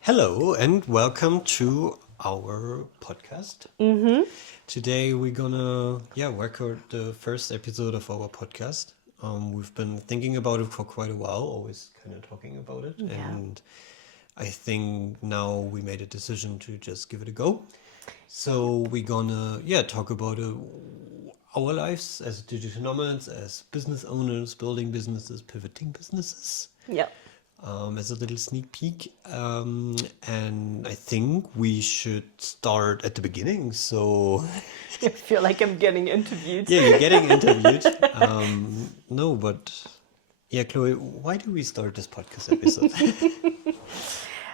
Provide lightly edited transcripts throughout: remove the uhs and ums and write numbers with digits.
Hello and welcome to our podcast. Today we're gonna record the first episode of our podcast. We've been thinking about it for quite a while, always kind of talking about it, and I think now we made a decision to just give it a go. So we're gonna talk about our lives as digital nomads, as business owners, building businesses, pivoting businesses. Yep. As a little sneak peek. And I think we should start at the beginning. So, I feel like I'm getting interviewed. yeah, you're getting interviewed. No, but yeah, Chloe, why do we start this podcast episode?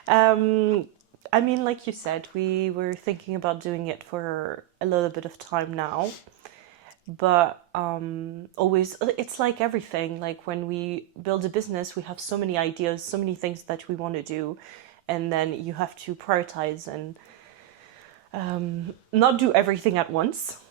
I mean, like you said, we were thinking about doing it for a little bit of time now. But always, it's like everything. Like when we build a business, we have so many ideas, so many things that we want to do. And then you have to prioritize and not do everything at once.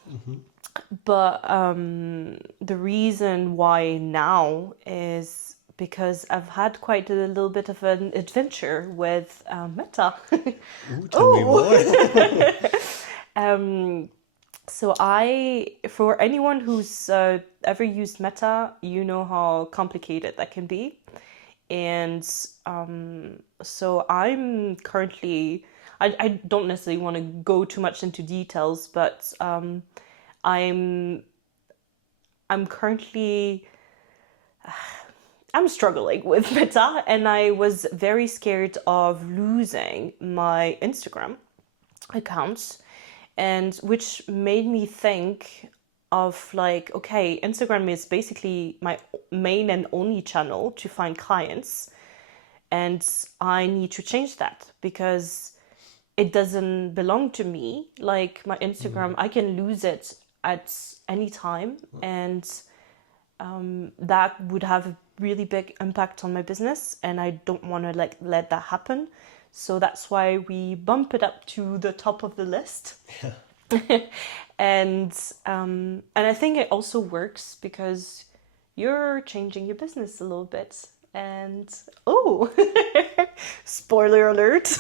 But the reason why now is because I've had quite a little bit of an adventure with Meta. Ooh, tell me more. So for anyone who's ever used Meta, you know how complicated that can be. And so I'm currently, I don't necessarily want to go too much into details, but I'm currently, I'm struggling with Meta, and I was very scared of losing my Instagram account. And which made me think of like, okay, Instagram is basically my main and only channel to find clients. And I need to change that because it doesn't belong to me. Like my Instagram, I can lose it at any time. And that would have a really big impact on my business. And I don't want to let that happen. So that's why we bump it up to the top of the list. Yeah. And I think it also works because you're changing your business a little bit. And spoiler alert.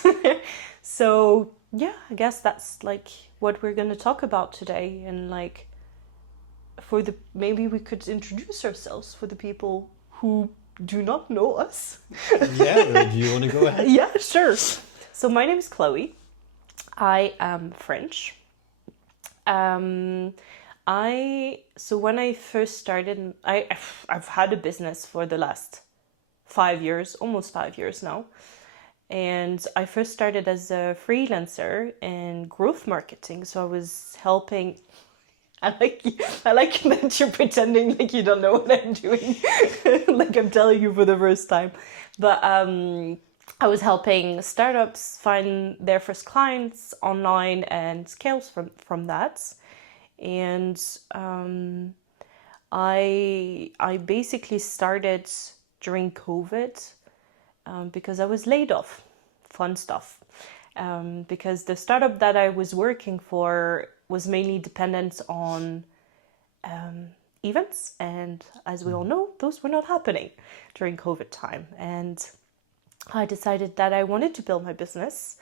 So yeah, I guess that's like what we're going to talk about today. And like maybe we could introduce ourselves for the people who do not know us. Yeah, do you want to go ahead? Yeah, sure. So my name is Chloe. I am French. So when I first started, I've had a business for the last 5 years, almost 5 years now. And I first started as a freelancer in growth marketing. So I was helping. I like that you're pretending like you don't know what I'm doing. Like I'm telling you for the first time. But I was helping startups find their first clients online and scale from that. And I basically started during COVID because I was laid off. Fun stuff. Because the startup that I was working for was mainly dependent on events, and as we all know, those were not happening during COVID time. And I decided that I wanted to build my business.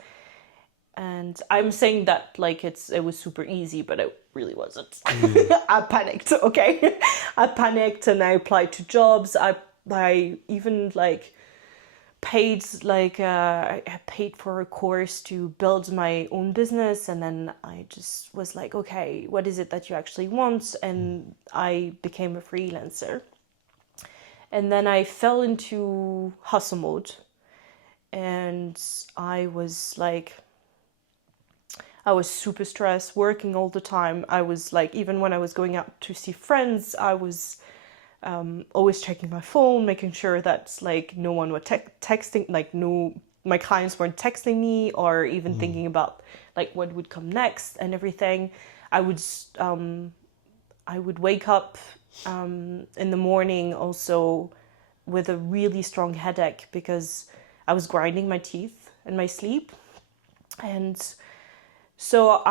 And I'm saying that like it was super easy, but it really wasn't. I panicked, okay? I panicked and I applied to jobs. I even like paid I paid for a course to build my own business, and then I just was like, okay, what is it that you actually want? And I became a freelancer. And then I fell into hustle mode, and I was super stressed, working all the time. I was like, even when I was going out to see friends, I was always checking my phone, making sure that like no one was texting, like my clients weren't texting me or even thinking about like what would come next and everything. I would wake up in the morning also with a really strong headache because I was grinding my teeth in my sleep. And so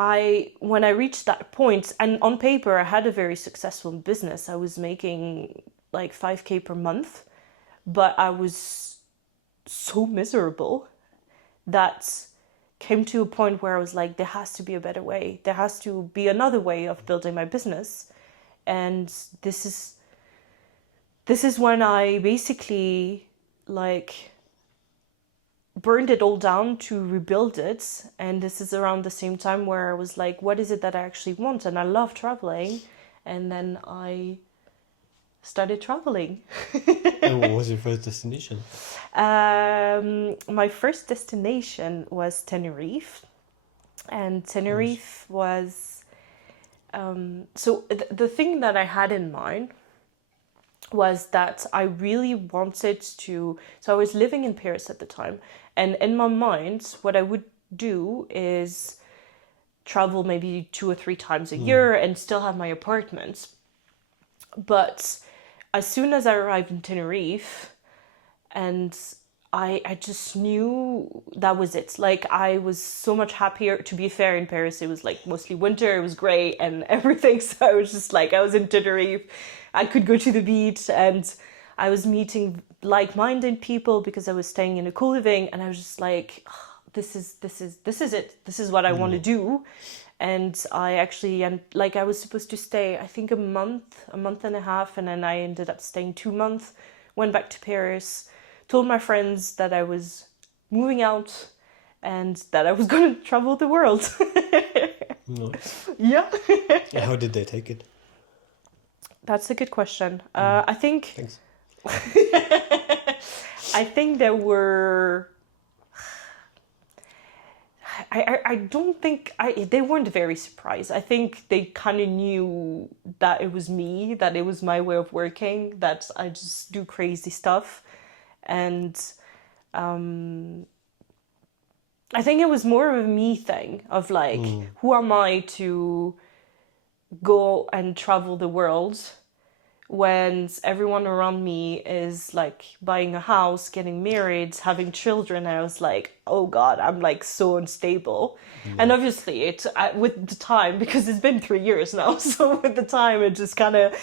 when I reached that point, and on paper I had a very successful business. I was making like 5K per month, but I was so miserable that came to a point where I was like, there has to be a better way. There has to be another way of building my business. And this is when I basically like burned it all down to rebuild it. And this is around the same time where I was like, what is it that I actually want? And I love traveling. And then I started traveling. And what was your first destination? My first destination was Tenerife. And Tenerife was... so the thing that I had in mind was that I really wanted to... So I was living in Paris at the time. And in my mind, what I would do is travel maybe 2 or 3 times a year and still have my apartment. But as soon as I arrived in Tenerife, and I just knew that was it. Like, I was so much happier. To be fair, in Paris, it was like mostly winter, it was grey and everything. So I was just like, I was in Tenerife, I could go to the beach, and I was meeting like-minded people because I was staying in a co-living, and I was just like, oh, this is it. This is what I want to do. And I actually, and like, I was supposed to stay, I think a month and a half, and then I ended up staying 2 months, went back to Paris, told my friends that I was moving out and that I was going to travel the world. Nice. Yeah. How did they take it? That's a good question. I think Thanks. I think there were... I don't think... they weren't very surprised. I think they kind of knew that it was me, that it was my way of working, that I just do crazy stuff. And I think it was more of a me thing of like, who am I to go and travel the world when everyone around me is like buying a house, getting married, having children. And I was like, oh God, I'm like so unstable. And obviously with the time, because it's been 3 years now, so with the time it just kind of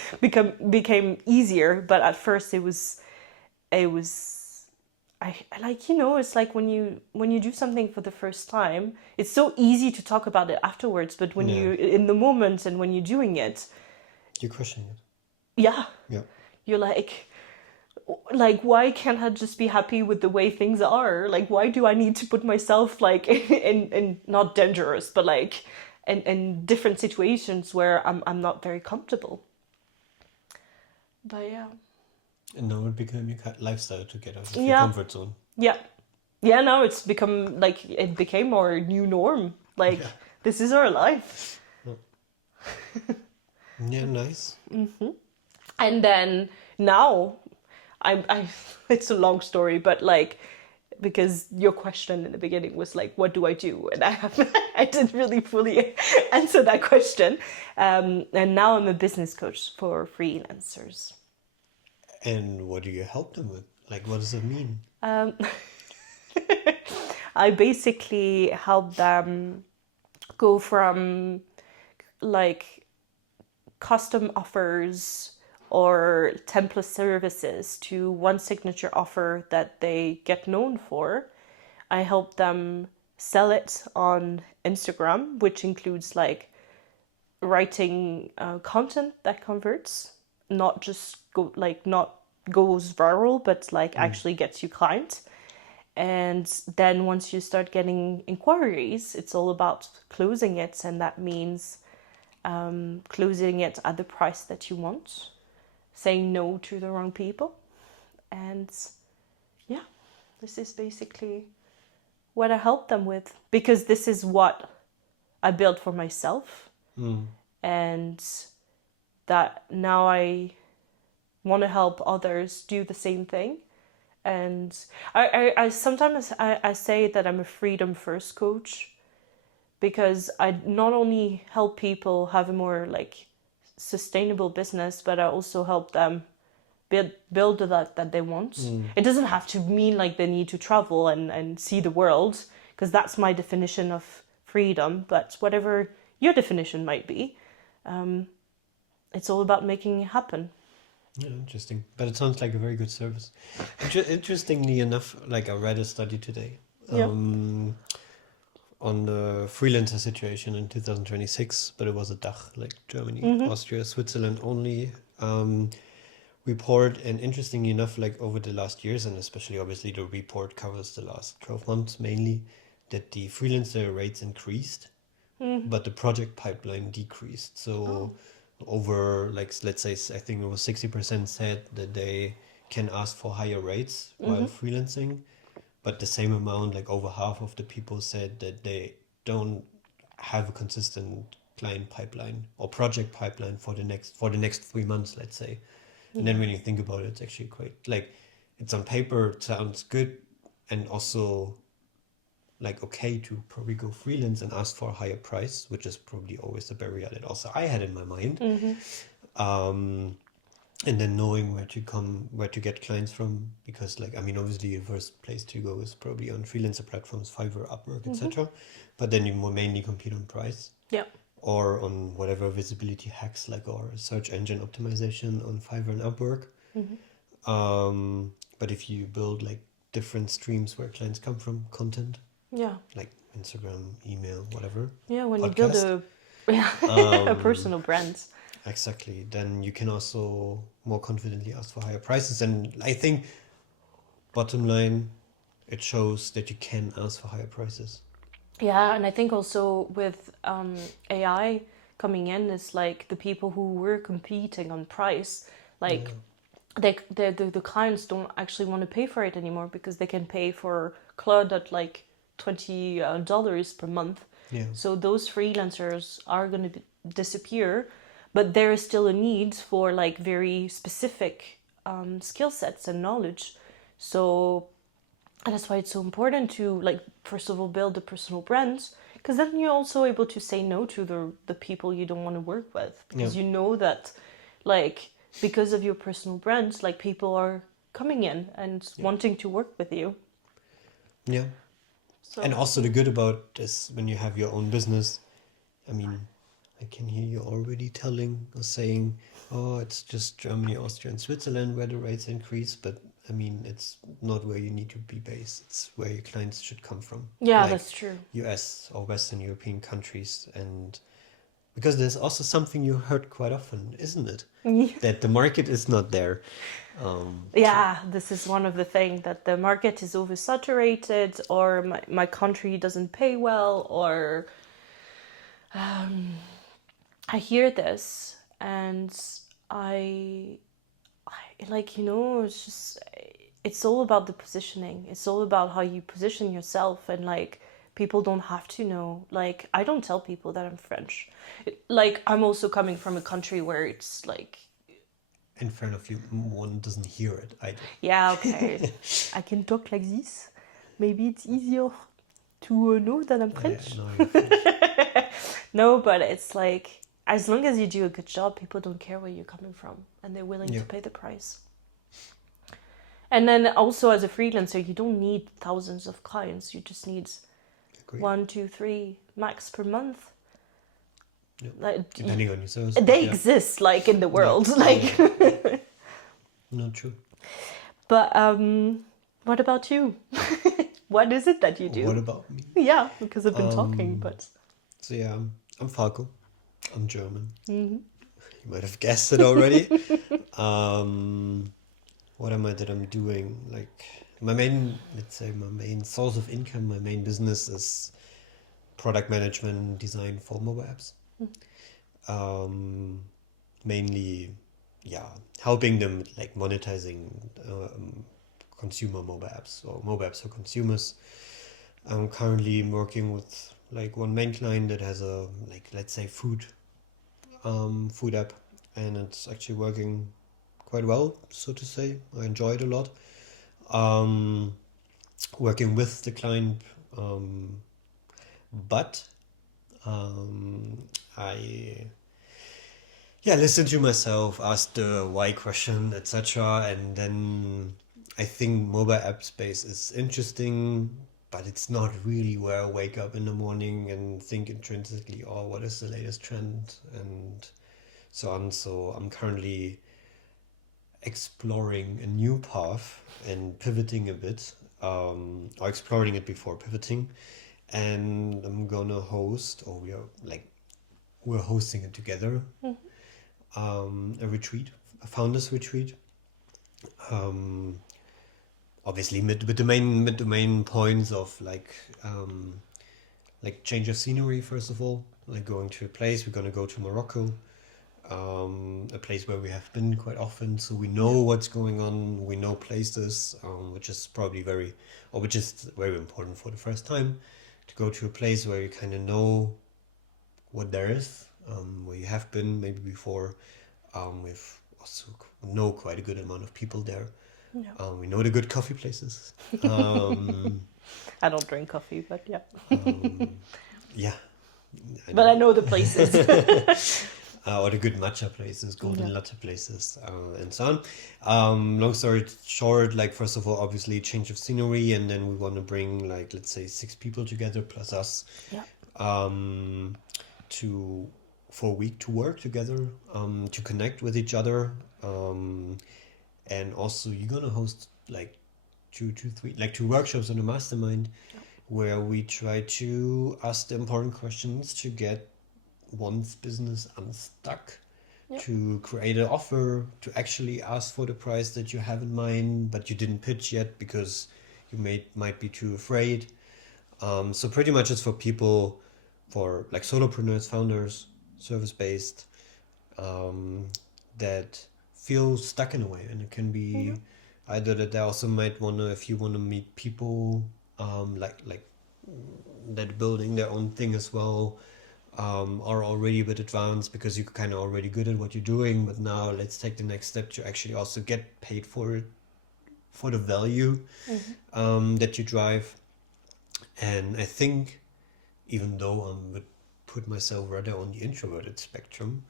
became easier. But at first it was I like, it's like when you do something for the first time, it's so easy to talk about it afterwards, but when you in the moment and when you're doing it, You're crushing it. yeah, Yeah. you're like, why can't I just be happy with the way things are? Like, why do I need to put myself like in not dangerous, but like in different situations where I'm not very comfortable? But yeah. And now it became your lifestyle to get out of your Yeah. comfort zone. Yeah. Yeah, now it's become like, it became our new norm. Like, this is our life. Yeah, nice. And then now, I it's a long story, but like, because your question in the beginning was like, what do I do? And I didn't really fully answer that question. And now I'm a business coach for freelancers. And what do you help them with? Like, what does it mean? I basically help them go from like custom offers or template services to one signature offer that they get known for. I help them sell it on Instagram, which includes like writing content that converts, not just not goes viral, but like actually gets you clients. And then once you start getting inquiries, it's all about closing it, and that means closing it at the price that you want, saying no to the wrong people. And yeah, this is basically what I help them with, because this is what I built for myself. And that now I want to help others do the same thing. And I sometimes I say that I'm a freedom first coach, because I not only help people have a more like sustainable business, but I also help them build the life that they want. It doesn't have to mean like they need to travel and see the world, because that's my definition of freedom. But whatever your definition might be, it's all about making it happen. Yeah, interesting. But it sounds like a very good service. Interestingly enough, like I read a study today Yeah. on the freelancer situation in 2026, but it was a DACH, like Germany, Mm-hmm. Austria, Switzerland only. Report, and interestingly enough, like over the last years, and especially obviously the report covers the last 12 months mainly, that the freelancer rates increased, Mm-hmm. but the project pipeline decreased. Oh. So over, like, let's say, I think it was 60% said that they can ask for higher rates while Mm-hmm. freelancing, but the same amount, like over half of the people said that they don't have a consistent client pipeline or project pipeline for the next 3 months, let's say. And then Yeah. when you think about it, it's actually quite like, it's on paper, it sounds good, and also like okay to probably go freelance and ask for a higher price, which is probably always a barrier that also I had in my mind. Mm-hmm. Um, and then knowing where to get clients from, because like I mean, obviously the first place to go is probably on freelancer platforms, Fiverr, Upwork, Mm-hmm. etc. But then you more mainly compete on price Yeah. or on whatever visibility hacks like or search engine optimization on Fiverr and Upwork. Mm-hmm. But if you build like different streams where clients come from, content Yeah. like Instagram, email, whatever, Yeah. When you build podcast, a yeah a um, personal brand. exactly, then you can also more confidently ask for higher prices. And I think bottom line, it shows that you can ask for higher prices. Yeah, and I think also with AI coming in, it's like the people who were competing on price, like Yeah, the clients don't actually want to pay for it anymore because they can pay for Claude at like $20 per month. yeah, So those freelancers are going to disappear, but there is still a need for like very specific skill sets and knowledge. So and that's why it's so important to like first of all build a personal brand because then you're also able to say no to the people you don't want to work with yeah, because you know that like because of your personal brand like people are coming in and yeah, wanting to work with you. yeah. And So also the good about this, when you have your own business, I mean, I can hear you already telling or saying, oh, it's just Germany, Austria, and Switzerland where the rates increase. But I mean, it's not where you need to be based. It's where your clients should come from, yeah, like that's true. US or Western European countries. And because there's also something you heard quite often, isn't it? That the market is not there. To, Yeah, this is one of the things that the market is oversaturated or my country doesn't pay well or I hear this and I, like it's just it's all about the positioning. It's all about how you position yourself and like people don't have to know. Like I don't tell people that I'm French. Like I'm also coming from a country where it's like in front of you, one doesn't hear it either. yeah, okay. I can talk like this. Maybe it's easier to know that I'm Yeah, French. no, you're French. No, but it's like as long as you do a good job, people don't care where you're coming from and they're willing Yeah, to pay the price. And then also as a freelancer, you don't need thousands of clients. You just need agree. 1, 2, 3 max per month. Yeah. Like, Depending on your service, but they yeah, exist like in the yeah, world. yeah, Like, yeah. Not true. but what about you? What is it that you What do? about me? Yeah, because I've been talking, Um, but so yeah, I'm Falco. I'm German. mhm. You might have guessed it already. What am I that I'm doing? Like my main, let's say my main source of income, my main business is product management, design for mobile apps. Um, Mainly, yeah, helping them like monetizing consumer mobile apps or mobile apps for consumers. I'm currently working with like one main client that has a like let's say food app, and it's actually working quite well, so to say. I enjoy it a lot. Um, Working with the client, um, but um, I listen to myself, ask the why question, etc. And then I think mobile app space is interesting, but it's not really where I wake up in the morning and think intrinsically, oh, what is the latest trend and so on. So I'm currently exploring a new path and pivoting a bit, or exploring it before pivoting. And I'm gonna host, or we're hosting it together, a retreat, a founders retreat. Obviously, with the main points of like change of scenery first of all, like going to a place. We're gonna go to Morocco, a place where we have been quite often, so we know what's going on. We know places, which is very important for the first time, to go to a place where you kind of know what there is, where you have been maybe before. We've also know quite a good amount of people there. Yeah. We know the good coffee places. Um, I don't drink coffee, but yeah. yeah, But I know the places. or the good matcha places, golden latte places, and so on. Long story short, like first of all, obviously change of scenery, and then we want to bring like let's say 6 people together plus us, Yeah. for a week to work together, to connect with each other, and also you're gonna host like two workshops on a mastermind, where we try to ask the important questions to get one's business unstuck, to create an offer, to actually ask for the price that you have in mind, but you didn't pitch yet because you might be too afraid. So pretty much it's for people, for like solopreneurs, founders, service-based, that feel stuck in a way. And it can be either that they also might want to, if you want to meet people, like that building their own thing as well, are already a bit advanced because you're kind of already good at what you're doing, but now let's take the next step to actually also get paid for it, for the value that you drive. And I think, even though I would put myself rather on the introverted spectrum,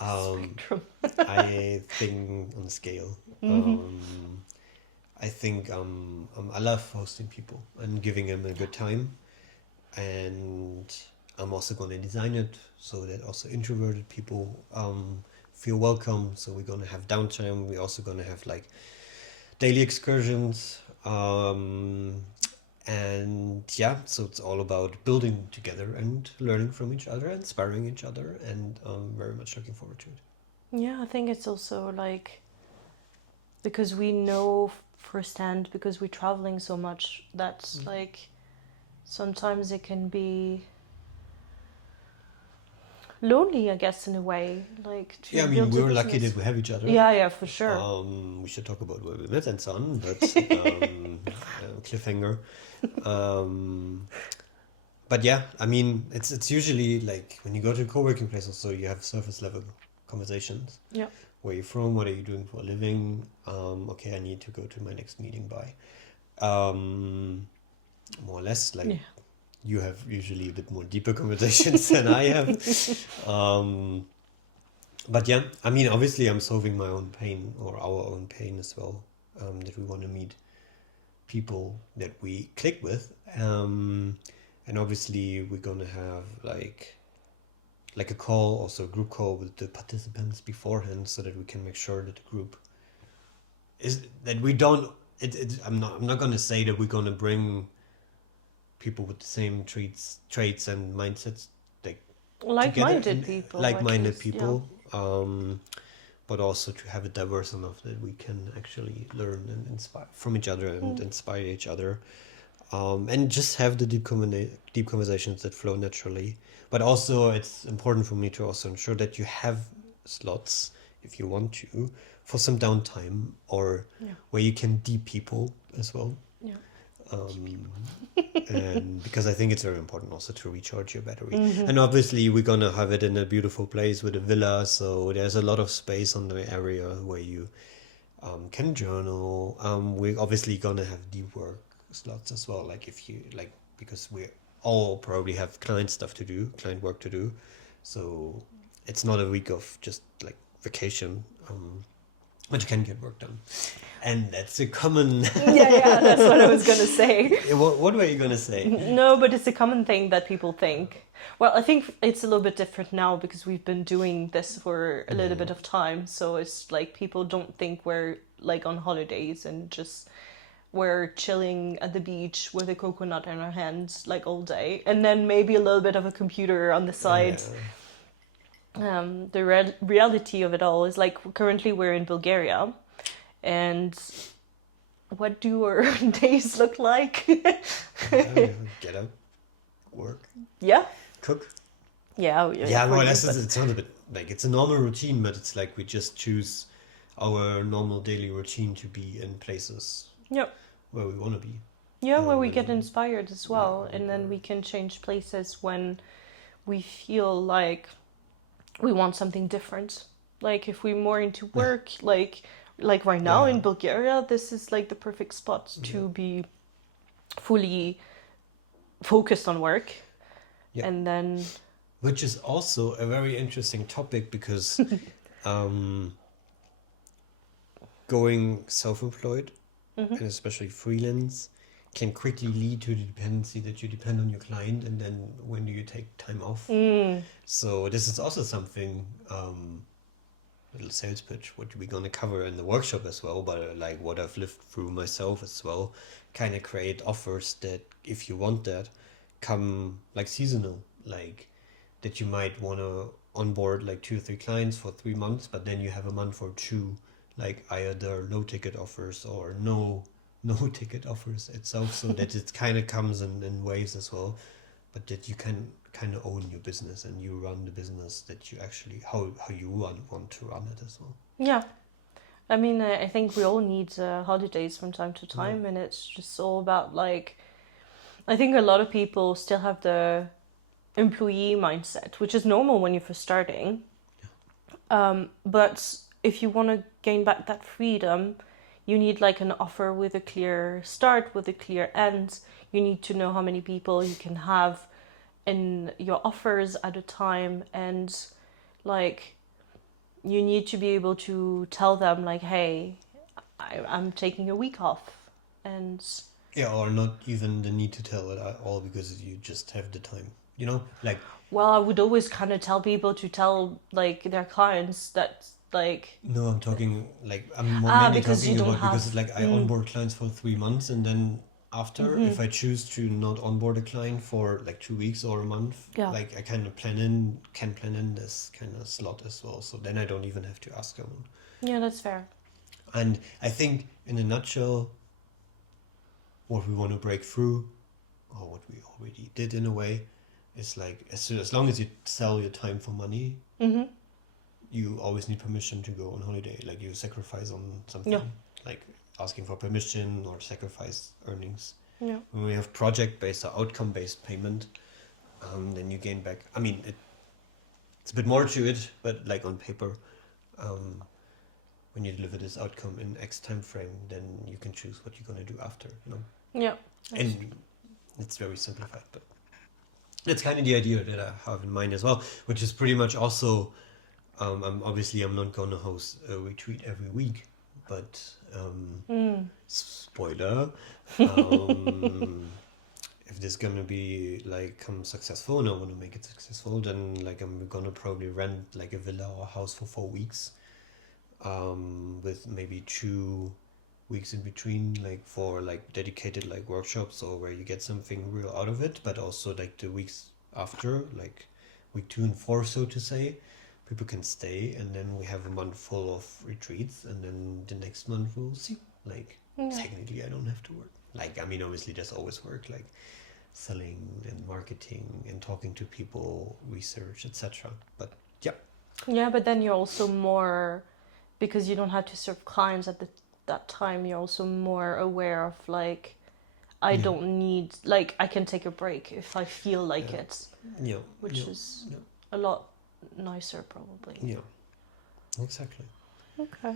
I think on the scale, I think I love hosting people and giving them a good time, and I'm also going to design it so that also introverted people feel welcome. So we're going to have downtime. We're also going to have like daily excursions, and yeah, so it's all about building together and learning from each other, inspiring each other, and very much looking forward to it. Yeah, I think it's also like, because we know firsthand, because we're traveling so much, that's like sometimes it can be lonely, I guess, in a way. Like to Yeah, I mean, build a we're lucky business. that we have each other. Yeah, for sure. We should talk about where we met and so on, but cliffhanger. But yeah, I mean, it's usually like when you go to a co-working place also, you have surface level conversations. Yeah. Where are you from? What are you doing for a living? Okay, I need to go to my next meeting by. More or less, like you have usually a bit more deeper conversations than I have. But yeah, I mean, obviously I'm solving my own pain, or our own pain as well, that we want to meet people that we click with. And obviously we're going to have like a call, also a group call with the participants beforehand, so that we can make sure that the group is, that we don't, I'm not going to say that we're going to bring people with the same traits and mindsets, Like-minded people. like-minded people, but also to have a diverse enough that we can actually learn and inspire from each other and inspire each other, and just have the deep conversations that flow naturally. But also it's important for me to also ensure that you have slots, if you want to, for some downtime, or where you can deep people as well. And because I think it's very important also to recharge your battery. And obviously we're gonna have it in a beautiful place with a villa, so there's a lot of space on the area where you can journal. We're obviously gonna have deep work slots as well, like if you like, because we all probably have client work to do, so it's not a week of just like vacation, but you can get work done. And that's a common... yeah, that's what I was going to say. What were you going to say? No, but it's a common thing that people think. Well, I think it's a little bit different now because we've been doing this for a little bit of time. So it's like people don't think we're like on holidays and just we're chilling at the beach with a coconut in our hands like all day, and then maybe a little bit of a computer on the side. The reality of it all is like currently we're in Bulgaria, and what do our days look like? Get up, work, Yeah. cook. Yeah, Yeah, for more or you, less but it sounds a bit like it's a normal routine, but it's like we just choose our normal daily routine to be in places yeah, where we want to be. yeah, where we get And inspired as well, and then we can change places when we feel like we want something different. Like if we're more into work, like right now in yeah, Bulgaria, this is like the perfect spot to be fully focused on work, yeah. and then Which is also a very interesting topic because um, going self-employed and especially freelance can quickly lead to the dependency that you depend on your client, and then when do you take time off? So this is also something, little sales pitch, what we're gonna cover in the workshop as well, but like what I've lived through myself as well, kind of create offers that if you want that, come like seasonal, like that you might want to onboard like 2 or 3 clients for 3 months, but then you have a month or two, like either low ticket offers or no ticket offers itself, so that it kind of comes in waves as well, but that you can kind of own your business and you run the business that you actually how you want to run it as well. yeah. I mean, I think we all need holidays from time to time, and it's just all about like. I think a lot of people still have the employee mindset, which is normal when you're first starting. But if you want to gain back that freedom, you need like an offer with a clear start, with a clear end. You need to know how many people you can have in your offers at a time, and like you need to be able to tell them like, hey, I'm taking a week off, and Yeah, or not even the need to tell it at all because you just have the time, like well, I would always kind of tell people to tell like their clients that like no, I'm talking like I'm more mainly because you talking don't about have because like I onboard clients for 3 months, and then after if I choose to not onboard a client for like 2 weeks or a month, yeah like I kind of can plan in this kind of slot as well, so then I don't even have to ask them. yeah that's fair. And I think in a nutshell, what we want to break through, or what we already did in a way, is like as long as you sell your time for money, you always need permission to go on holiday. Like you sacrifice on something, Yeah. like asking for permission or sacrifice earnings. Yeah. When we have project-based or outcome-based payment, then you gain back. I mean, it's a bit more to it, but like on paper, when you deliver this outcome in X time frame, then you can choose what you're gonna do after. Yeah. And it's very simplified, but that's kind of the idea that I have in mind as well, which is pretty much also. I'm not gonna host a retreat every week, but spoiler, if this gonna be like come successful and I want to make it successful, then like I'm gonna probably rent like a villa or house for 4 weeks, with maybe 2 weeks in between, like for like dedicated like workshops or where you get something real out of it, but also like the weeks after, like week 2 and 4, so to say. People can stay, and then we have a month full of retreats, and then the next month we'll see. Like technically, I don't have to work. Like I mean, obviously, there's always work, like selling and marketing and talking to people, research, etc. But yeah, Yeah, but then you're also more because you don't have to serve clients at that time. You're also more aware of like I don't need like I can take a break if I feel like it, yeah, which yeah, is yeah, a lot nicer probably. yeah, exactly. Okay.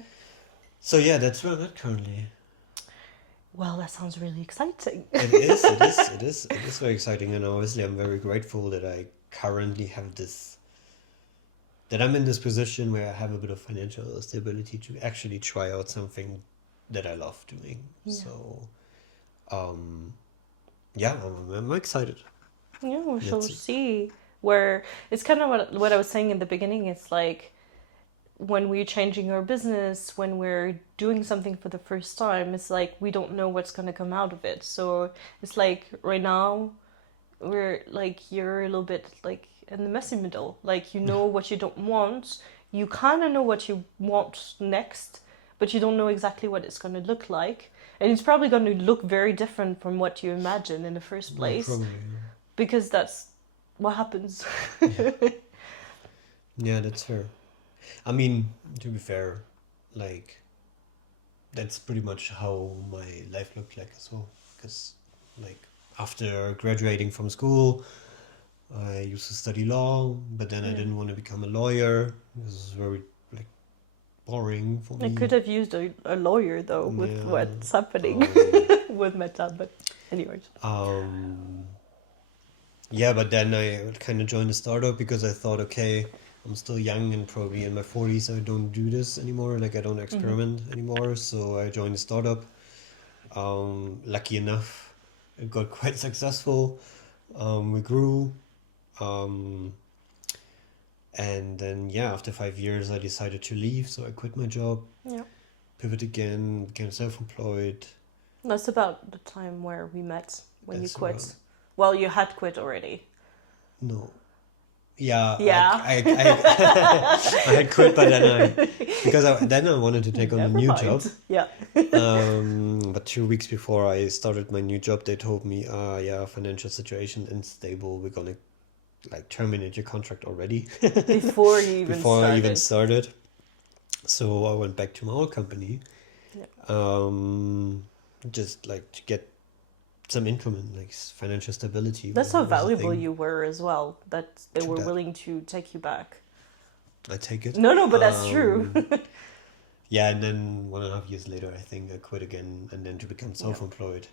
So yeah, that's where I'm at currently. Well, that sounds really exciting. It is, it is, it is, it is very exciting, and obviously I'm very grateful that I currently have that I'm in this position where I have a bit of financial stability to actually try out something that I love doing. Yeah. So, yeah, I'm excited. Yeah, we shall Let's see. see. Where it's kind of what I was saying in the beginning. It's like when we're changing our business, when we're doing something for the first time, it's like we don't know what's going to come out of it. So it's like right now, we're like, you're a little bit like in the messy middle. Like, you know what you don't want, you kind of know what you want next, but you don't know exactly what it's going to look like. And it's probably going to look very different from what you imagined in the first Yeah, place, probably. because that's what happens. Yeah. Yeah, that's fair. I mean, to be fair, like that's pretty much how my life looked like as well. Because, like, after graduating from school, I used to study law, but then I Yeah. didn't want to become a lawyer. This is very like boring for I me. could have used a lawyer though with Yeah. what's happening with Meta, but anyways. Yeah, but then I kind of joined a startup because I thought, okay, I'm still young and probably in my 40s. I don't do this anymore. Like, I don't experiment anymore. So I joined a startup. Lucky enough, it got quite successful. We grew. Um, and then, yeah, after 5 years, I decided to leave. So I quit my job, Yeah. pivot again, became self-employed. That's about the time where we met when you That's quit. around- Well, you had quit already. No. Yeah, Yeah. I had quit, but then I wanted to take on a Never new mind. job. Yeah. But 2 weeks before I started my new job, they told me, yeah, financial situation unstable. We're gonna like terminate your contract already Before you even before I even started. started. So I went back to my old company, Yeah. just like to get some income and like financial stability. That's how was a valuable thing. you were as well, that they True were that. willing to take you back. I take it. No, but that's true. Yeah, and then 1.5 years later, I think I quit again, and then to become Yeah. self-employed.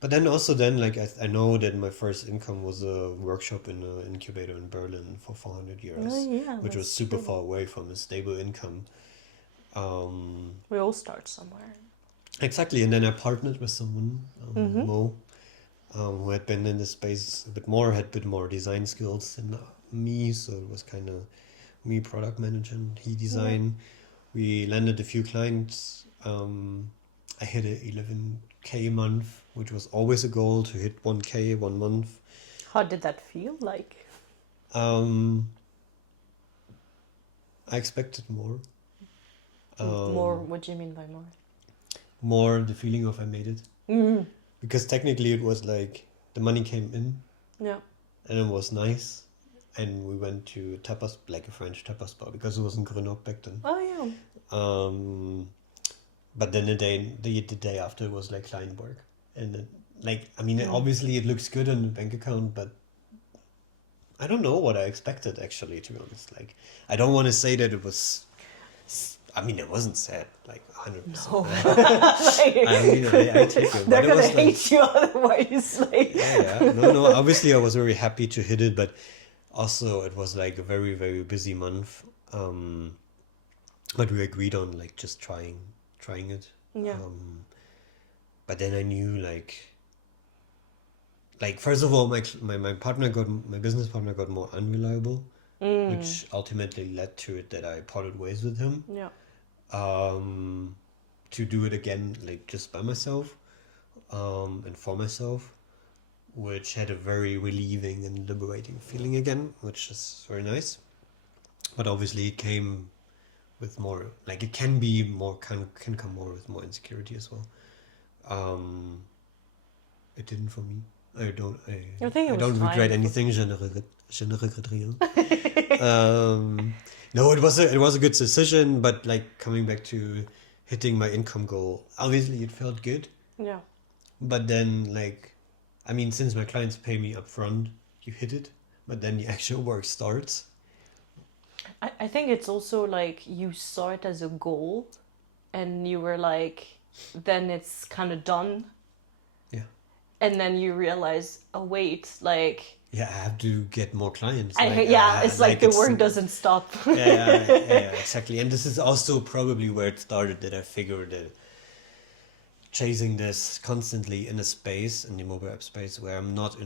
But then also then like I know that my first income was a workshop in an incubator in Berlin for 400 euros, Oh, yeah, which was that's super true. far away from a stable income. We all start somewhere. Exactly, and then I partnered with someone, Mo, who had been in this space a bit more, had a bit more design skills than me, so it was kind of me product manager and he design. We landed a few clients. I hit a 11K month, which was always a goal to hit 1K 1 month. How did that feel like? I expected more. More, what do you mean by more? More the feeling of I made it. Because technically it was like the money came in Yeah. and it was nice. And we went to tapas, like a French tapas bar, because it was in Grenoble back then. Oh, yeah. But then the day after was like client work. And then, like, I mean, obviously it looks good on the bank account, but I don't know what I expected, actually, to be honest. Like, I don't want to say that it was, I mean, it wasn't sad, like 100%. No. I mean, I take it. They're But it gonna was like, hate you otherwise. Like. yeah. No, obviously I was very happy to hit it, but also it was like a very, very busy month. But we agreed on like just trying it. Yeah. But then I knew like first of all, my business partner got more unreliable, which ultimately led to it that I parted ways with him. Yeah. To do it again, like just by myself, and for myself, which had a very relieving and liberating feeling again, which is very nice. But obviously it came with more, like it can be more, can come more with more insecurity as well. It didn't for me. I don't regret anything. Je ne regrette rien. No, it was a good decision, but like coming back to hitting my income goal, obviously it felt good. Yeah. But then, like, I mean, since my clients pay me up front, you hit it, but then the actual work starts. I think it's also like you saw it as a goal and you were like, then it's kind of done. Yeah. And then you realize, oh, wait, like... Yeah, I have to get more clients. It's like the work doesn't stop. Yeah, exactly. And this is also probably where it started, that I figured that chasing this constantly in a space, in the mobile app space, where I'm not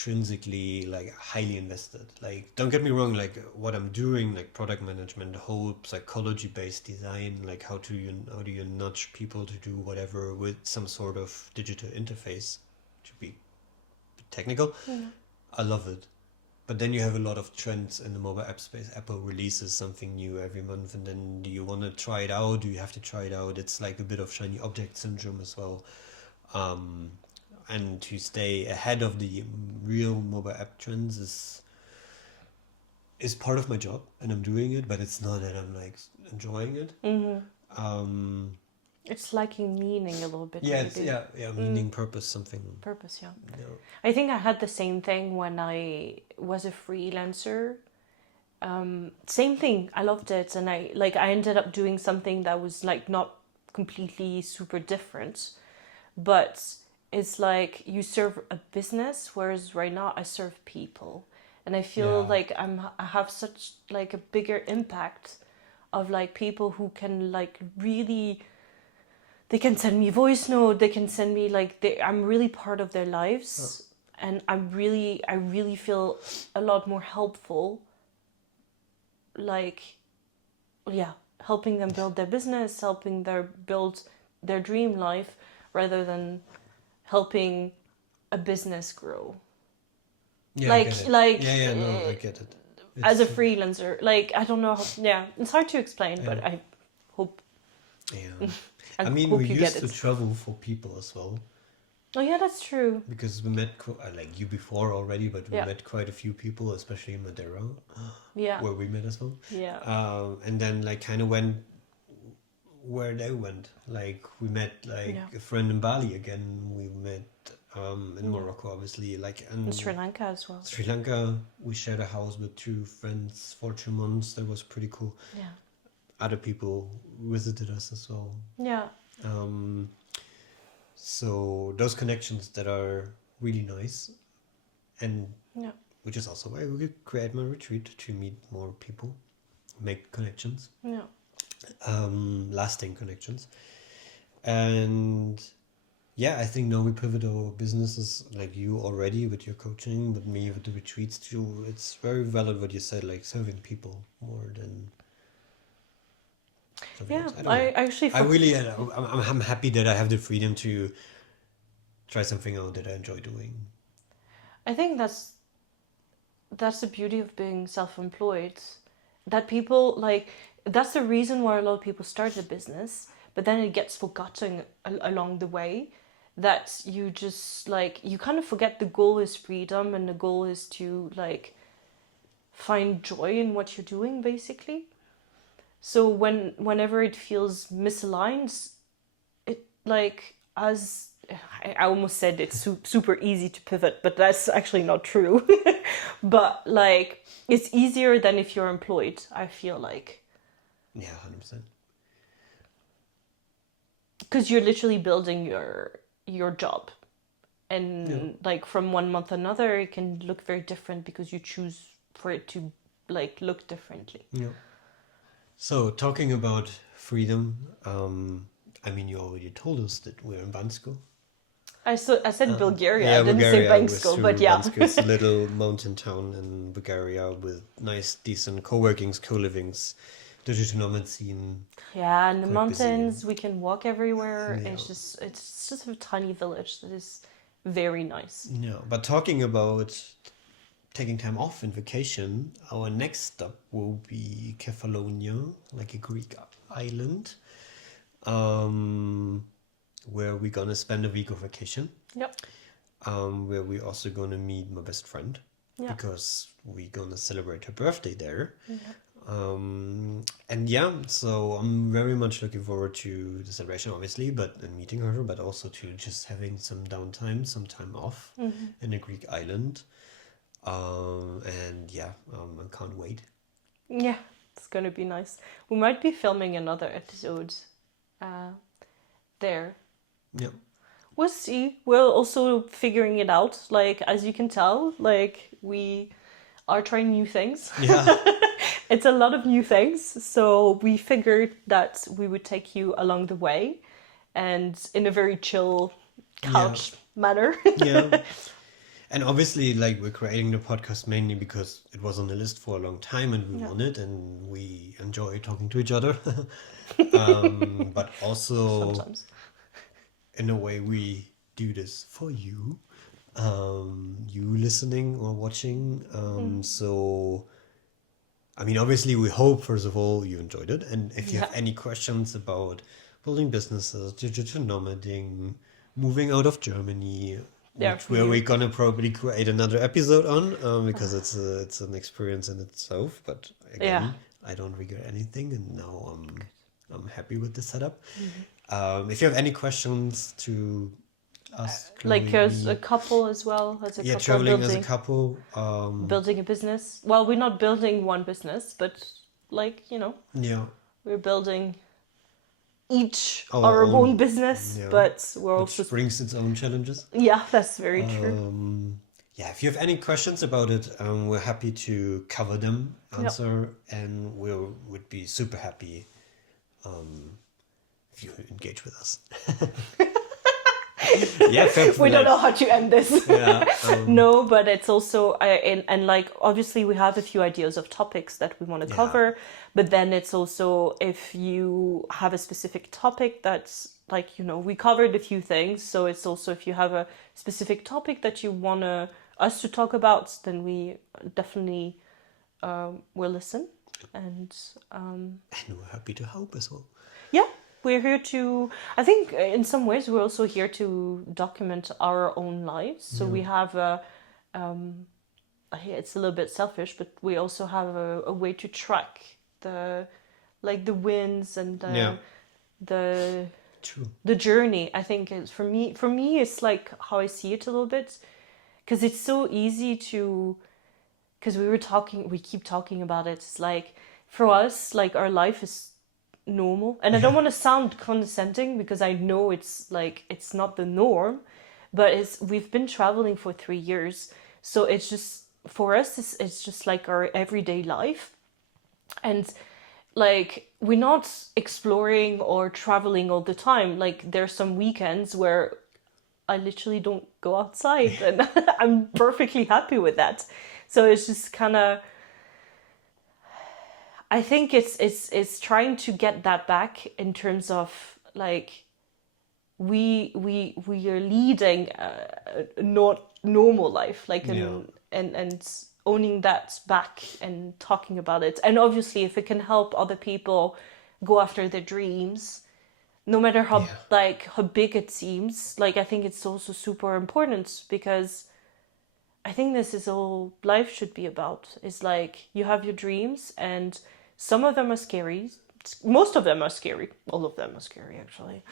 intrinsically like highly invested. Like, don't get me wrong, like what I'm doing, like product management, the whole psychology based design, like how do you nudge people to do whatever with some sort of digital interface, to be technical. I love it. But then you have a lot of trends in the mobile app space. Apple releases something new every month, and then do you want to try it out? Do you have to try it out? It's like a bit of shiny object syndrome as well. And to stay ahead of the real mobile app trends is part of my job, and I'm doing it, but it's not that I'm like enjoying it. It's lacking meaning a little bit. Yeah, maybe. meaning, purpose, something. Purpose, yeah. Yeah. I think I had the same thing when I was a freelancer. Same thing. I loved it, and I ended up doing something that was like not completely super different, but it's like you serve a business, whereas right now I serve people, and I feel Yeah. like I have such like a bigger impact of like people who can like really. They can send me voice note. They can send me like I'm really part of their lives, and I really feel a lot more helpful. Like, yeah, helping them build their business, helping them build their dream life, rather than helping a business grow. Yeah, Like- I get it. like, yeah, no, I get it. As a It's- freelancer, like I don't know. It's hard to explain, but Yeah. I hope. Yeah. I I mean, hope we you used get to it. travel for people as well, Oh yeah, that's true. because we met like you before already, but we Yeah. met quite a few people, especially in Madeira, Yeah, where we met as well. yeah, And then like kind of went where they went. Like we met like Yeah. a friend in Bali again. We met in Morocco, obviously, like and in Sri Lanka as well. Sri Lanka. We shared a house with two friends for 2 months. That was pretty cool. Yeah, Other people visited us as well. yeah, So those connections that are really nice, and yeah, which is also why we could create my retreat to meet more people, make connections, yeah. lasting connections, and yeah, I think now we pivot our businesses like you already with your coaching, but me with the retreats too. It's very valid what you said, like serving people more than. something Yeah, else. don't I know. actually. I really, I'm happy that I have the freedom to try something out that I enjoy doing. I think that's the beauty of being self-employed. That people like that's the reason why a lot of people start a business, but then it gets forgotten along the way. That you just like you kind of forget the goal is freedom, and the goal is to like find joy in what you're doing, basically. So whenever it feels misaligned, it like as I almost said it's super easy to pivot, but that's actually not true. But like it's easier than if you're employed, I feel like, Yeah, 100%. because you're literally building your job, and Yeah. like from one month to another, it can look very different because you choose for it to like look differently. Yeah. So talking about freedom, I mean, you already told us that we're in Bansko. I said Bulgaria. Yeah, I didn't Bulgaria. say we're Bansko, through but yeah. Bansko. It's a little mountain town in Bulgaria with nice, decent co-workings, co-livings, digital nomad scene. Yeah, in the Quite busy. mountains, we can walk everywhere. Yeah. It's just a tiny village that is very nice. Yeah, but talking about taking time off and vacation, our next stop will be Kefalonia, like a Greek island, where we're gonna spend a week of vacation. Yep. Where we're also gonna meet my best friend, Yeah. because we're gonna celebrate her birthday there. And yeah, so I'm very much looking forward to the celebration, obviously, but and meeting her, but also to just having some downtime, some time off in a Greek island. And yeah, I can't wait. Yeah, it's gonna be nice. We might be filming another episode there. Yeah. We'll see. We're also figuring it out. Like, as you can tell, like, we are trying new things. Yeah. It's a lot of new things. So we figured that we would take you along the way, and in a very chill couch manner. Yeah. And obviously, like, we're creating the podcast mainly because it was on the list for a long time and we want it and we enjoy talking to each other. But also, Sometimes. in a way, we do this for you, you listening or watching. So, I mean, obviously, we hope, first of all, you enjoyed it. And if you have any questions about building businesses, digital nomading, moving out of Germany, where we're gonna probably create another episode on, because it's an experience in itself. But again, I don't regret anything, and now I'm happy with the setup. If you have any questions to us, Like Chloe, as a couple as well, as a couple traveling as a building, couple, building a business. Well, we're not building one business, but like, we're building each our own business, but we're which also brings its own challenges. yeah, that's very true. Yeah, if you have any questions about it, we're happy to cover them, answer, and would be super happy if you engage with us. Yeah, We don't know how to end this. Yeah, No, but it's also and like obviously we have a few ideas of topics that we want to cover, but then it's also if you have a specific topic that's like we covered a few things, so it's also if you have a specific topic that you want us to talk about, then we definitely will listen and we're happy to help as well. yeah. We're here to, I think in some ways we're also here to document our own lives. So we have it's a little bit selfish, but we also have a way to track the wins and the True. The journey. I think is for me it's like how I see it a little bit, because it's so easy to, because we keep talking about it. It's like for us, like our life is normal, and I don't want to sound condescending because I know it's like it's not the norm, but we've been traveling for 3 years, so it's just for us it's just like our everyday life, and like we're not exploring or traveling all the time. Like there's some weekends where I literally don't go outside and I'm perfectly happy with that. So it's just kind of, I think it's trying to get that back in terms of like we are leading a not normal life, like and owning that back and talking about it. And obviously if it can help other people go after their dreams, no matter how how big it seems, like I think it's also super important, because I think this is all life should be about. Is like you have your dreams, and some of them are scary. Most of them are scary. All of them are scary, actually.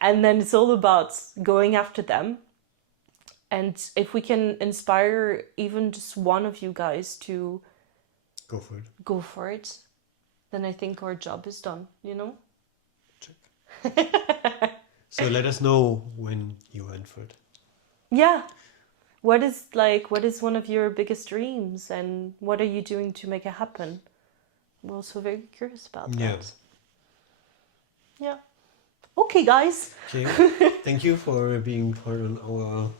And then it's all about going after them. And if we can inspire even just one of you guys to go for it, then I think our job is done, Check. So let us know when you went for it. Yeah. What is one of your biggest dreams, and what are you doing to make it happen? We're also very curious about that. Yeah. Okay, guys. Okay. Thank you for being part of our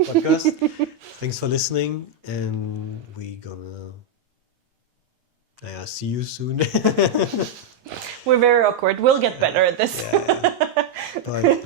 podcast. Thanks for listening, and we gonna see you soon. We're very awkward. We'll get better at this. Bye.